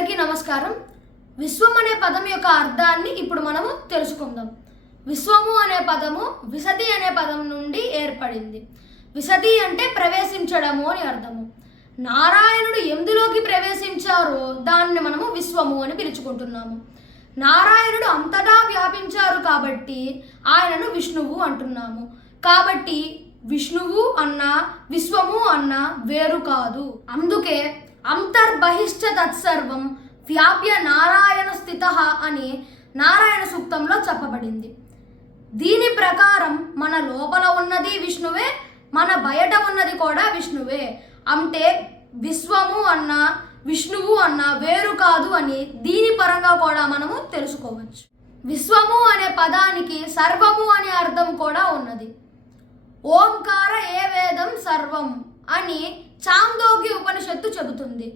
అందరికీ నమస్కారం. విశ్వం అనే పదం యొక్క అర్థాన్ని ఇప్పుడు మనము తెలుసుకుందాం. విశ్వము అనే పదము విశతి అనే పదం నుండి ఏర్పడింది. విశతి అంటే ప్రవేశించడము అని అర్థము. నారాయణుడు ఎందులోకి ప్రవేశించారో దాన్ని మనము విశ్వము అని పిలుచుకుంటున్నాము. నారాయణుడు అంతటా వ్యాపించారు కాబట్టి ఆయనను విష్ణువు అంటున్నాము. కాబట్టి విష్ణువు అన్న విశ్వము అన్న వేరు కాదు. అందుకే అంతర్బహిష్ట తత్సర్వం వ్యాప్య నారాయణ స్థితః అని నారాయణ సూక్తంలో చెప్పబడింది. దీని ప్రకారం మన లోపల ఉన్నది విష్ణువే, మన బయట ఉన్నది కూడా విష్ణువే. అంటే విశ్వము అన్న విష్ణువు అన్న వేరు కాదు అని దీని పరంగా కూడా మనము తెలుసుకోవచ్చు. విశ్వము అనే పదానికి సర్వము అనే అర్థం కూడా ఉన్నది. ఓంకార ఏ వేదం సర్వం అని చాందోగ్య ఉపనిషత్తు చెబుతుంది.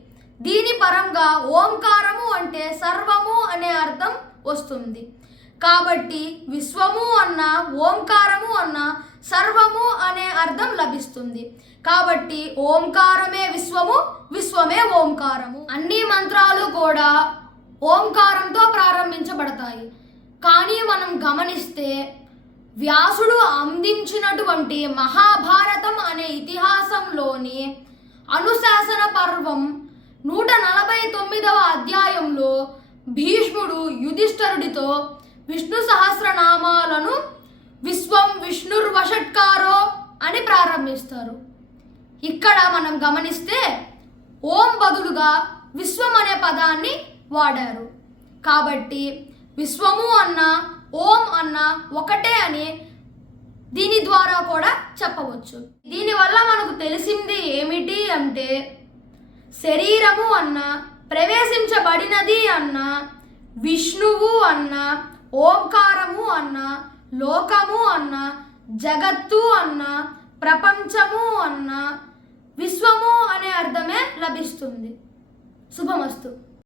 దీని పరంగా ఓంకారము అంటే సర్వము అనే అర్థం వస్తుంది. కాబట్టి విశ్వము అన్న ఓంకారము అన్న సర్వము అనే అర్థం లభిస్తుంది. కాబట్టి ఓంకారమే విశ్వము, విశ్వమే ఓంకారము. అన్ని మంత్రాలు కూడా ఓంకారంతో ప్రారంభించబడతాయి. కానీ మనం గమనిస్తే వ్యాసుడు అందించినటువంటి మహాభారతం అనే ఇతిహాసంలోని అనుశాసన పర్వం 149వ అధ్యాయంలో భీష్ముడు యుధిష్ఠరుడితో విష్ణు సహస్రనామాలను విశ్వం విష్ణుర్వషట్కారో అని ప్రారంభిస్తారు. ఇక్కడ మనం గమనిస్తే ఓం బదులుగా విశ్వం అనే పదాన్ని వాడారు. కాబట్టి విశ్వము అన్న ఓం అన్న ఒకటే అని దీని ద్వారా కూడా చెప్పవచ్చు. దీనివల్ల మనకు తెలిసింది ఏమిటి అంటే శరీరము అన్న, ప్రవేశించబడినది అన్న, విష్ణువు అన్న, ఓంకారము అన్న, లోకము అన్న, జగత్తు అన్న, ప్రపంచము అన్న, విశ్వము అనే అర్థమే లభిస్తుంది. శుభమస్తు.